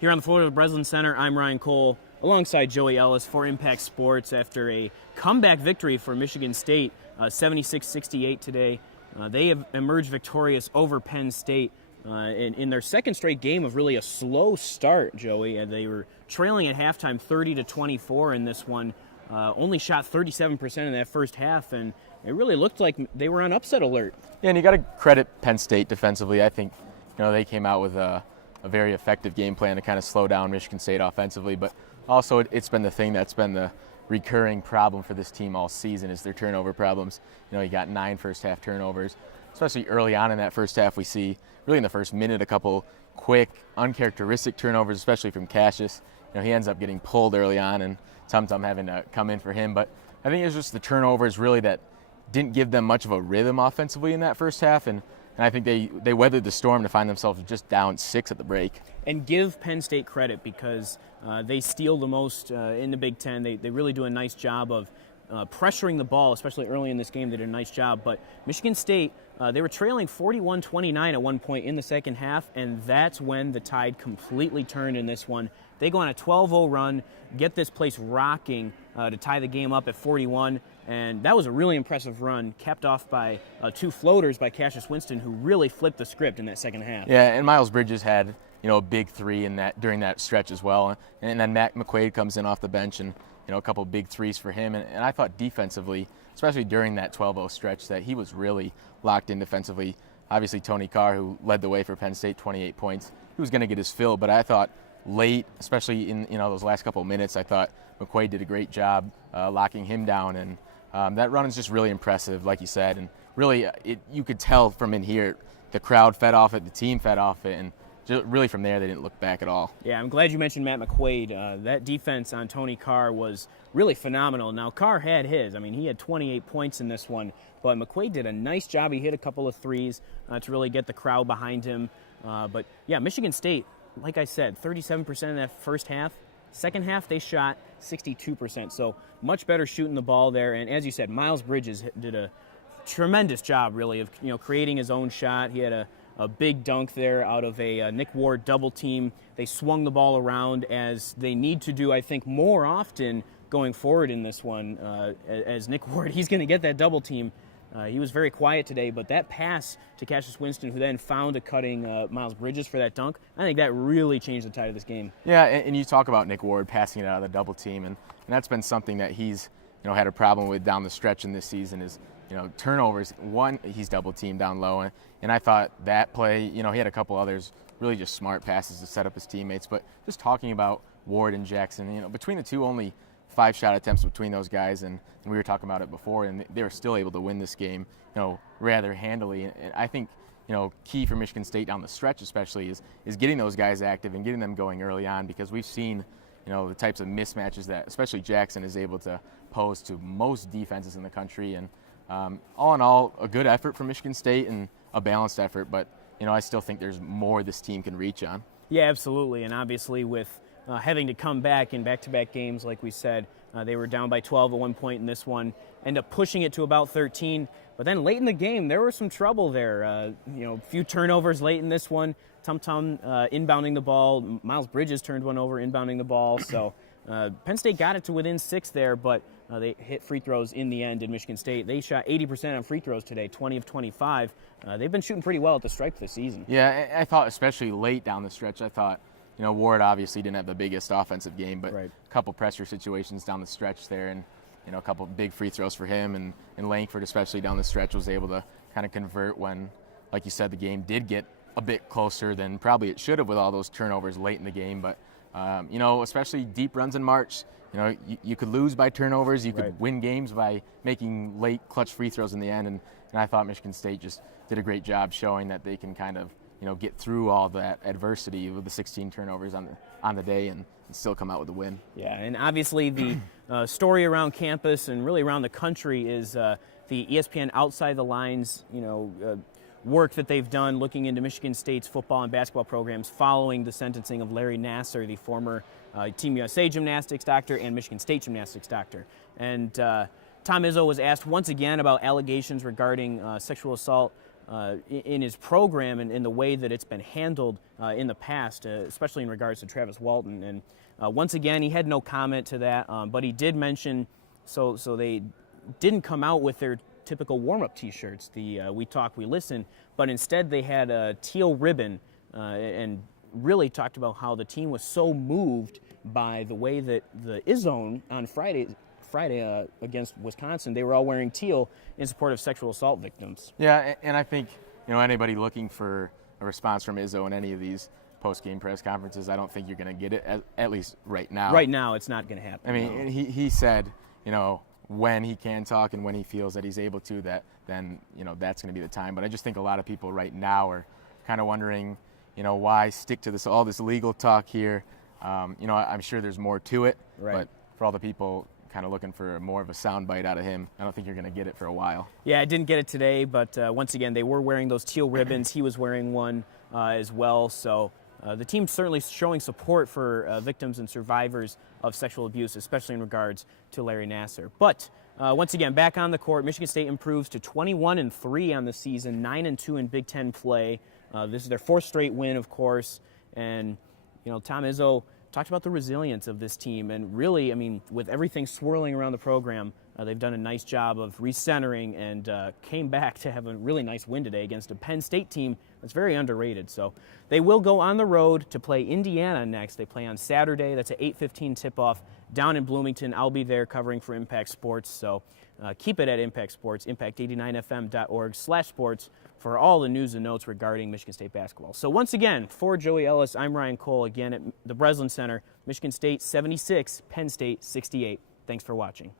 Here on the floor of the Breslin Center, I'm Ryan Cole, alongside Joey Ellis for Impact Sports after a comeback victory for Michigan State, 76-68 today. They have emerged victorious over Penn State in their second straight game of really a slow start, Joey. And they were trailing at halftime 30-24 in this one. Only shot 37% in that first half, and it really looked like they were on upset alert. Yeah, and you got to credit Penn State defensively. I think they came out with a very effective game plan to kind of slow down Michigan State offensively, but also it's been the thing that's been the recurring problem for this team all season is their turnover problems. You got 9 first-half turnovers, especially early on in that first half. We see really in the first minute a couple quick, uncharacteristic turnovers, especially from Cassius. He ends up getting pulled early on and Tum having to come in for him, but I think it's just the turnovers really that didn't give them much of a rhythm offensively in that first half, and I think they weathered the storm to find themselves just down 6 at the break. And give Penn State credit because they steal the most in the Big Ten. They really do a nice job of pressuring the ball, especially early in this game. They did a nice job. But Michigan State, they were trailing 41-29 at one point in the second half, and that's when the tide completely turned in this one. They go on a 12-0 run, get this place rocking to tie the game up at 41, and that was a really impressive run, capped off by 2 floaters by Cassius Winston, who really flipped the script in that second half. Yeah, and Miles Bridges had a big 3 during that stretch as well, and then Matt McQuaid comes in off the bench and a couple big 3s for him, and I thought defensively, especially during that 12-0 stretch, that he was really locked in defensively. Obviously, Tony Carr, who led the way for Penn State, 28 points, he was going to get his fill, but I thought late, especially in those last couple of minutes, I thought McQuaid did a great job locking him down, and that run is just really impressive, like you said, and really you could tell from in here the crowd fed off it, the team fed off it, and really from there they didn't look back at all. Yeah, I'm glad you mentioned Matt McQuaid. That defense on Tony Carr was really phenomenal. Now, Carr had his. I mean, he had 28 points in this one, but McQuaid did a nice job. He hit a couple of 3s to really get the crowd behind him. But, yeah, Michigan State, like I said, 37% in that first half. Second half, they shot 62%, so much better shooting the ball there. And as you said, Miles Bridges did a tremendous job, really, of creating his own shot. He had a big dunk there out of a Nick Ward double team. They swung the ball around as they need to do, I think, more often going forward in this one. As Nick Ward, he's going to get that double team. He was very quiet today, but that pass to Cassius Winston, who then found a cutting Miles Bridges for that dunk, I think that really changed the tide of this game. Yeah, and you talk about Nick Ward passing it out of the double team, and that's been something that he's had a problem with down the stretch in this season is turnovers. One, he's double teamed down low, and I thought that play, he had a couple others, really just smart passes to set up his teammates. But just talking about Ward and Jackson, between the two, only 5 shot attempts between those guys, and we were talking about it before, and they were still able to win this game, rather handily. And I think, key for Michigan State down the stretch especially is getting those guys active and getting them going early on, because we've seen, the types of mismatches that especially Jackson is able to pose to most defenses in the country. And all in all, a good effort from Michigan State and a balanced effort, but, I still think there's more this team can reach on. Yeah, absolutely, and obviously with having to come back in back-to-back games, like we said, they were down by 12 at one point in this one, end up pushing it to about 13, but then late in the game, there was some trouble there. A few turnovers late in this one. Tum inbounding the ball. Miles Bridges turned one over inbounding the ball, so Penn State got it to within 6 there, but they hit free throws in the end in Michigan State. They shot 80% on free throws today, 20 of 25. They've been shooting pretty well at the stripe this season. Yeah, I thought especially late down the stretch, I thought, Ward obviously didn't have the biggest offensive game, but right. A couple pressure situations down the stretch there, and a couple big free throws for him, and Langford especially down the stretch was able to kind of convert when, like you said, the game did get a bit closer than probably it should have with all those turnovers late in the game. But especially deep runs in March, you could lose by turnovers, you could right. win games by making late clutch free throws in the end, and I thought Michigan State just did a great job showing that they can kind of get through all that adversity with the 16 turnovers on the day and still come out with a win. Yeah, and obviously the story around campus and really around the country is the ESPN Outside the Lines, work that they've done looking into Michigan State's football and basketball programs following the sentencing of Larry Nassar, the former Team USA gymnastics doctor and Michigan State gymnastics doctor. And Tom Izzo was asked once again about allegations regarding sexual assault in his program and in the way that it's been handled in the past, especially in regards to Travis Walton. And once again, he had no comment to that, but he did mention, so they didn't come out with their typical warm-up T-shirts, the We Talk, We Listen, but instead they had a teal ribbon and really talked about how the team was so moved by the way that the Izzone on Friday against Wisconsin, they were all wearing teal in support of sexual assault victims. Yeah, and I think, anybody looking for a response from Izzo in any of these post-game press conferences, I don't think you're going to get it, at least right now. Right now, it's not going to happen. I mean, no. he said, when he can talk and when he feels that he's able to, then that's going to be the time. But I just think a lot of people right now are kind of wondering, why stick to all this legal talk here? I'm sure there's more to it, right. But for all the people kind of looking for more of a soundbite out of him, I don't think you're going to get it for a while. Yeah, I didn't get it today, but once again, they were wearing those teal ribbons. He was wearing one as well. So the team's certainly showing support for victims and survivors of sexual abuse, especially in regards to Larry Nassar. But once again, back on the court, Michigan State improves to 21-3 on the season, 9-2 in Big Ten play. This is their fourth straight win, of course. And, Tom Izzo talked about the resilience of this team. And really, I mean, with everything swirling around the program, they've done a nice job of recentering and came back to have a really nice win today against a Penn State team that's very underrated. So they will go on the road to play Indiana next. They play on Saturday. That's an 8:15 tip-off down in Bloomington. I'll be there covering for Impact Sports. So keep it at Impact Sports, impact89fm.org/sports for all the news and notes regarding Michigan State basketball. So once again, for Joey Ellis, I'm Ryan Cole, again at the Breslin Center. Michigan State 76, Penn State 68. Thanks for watching.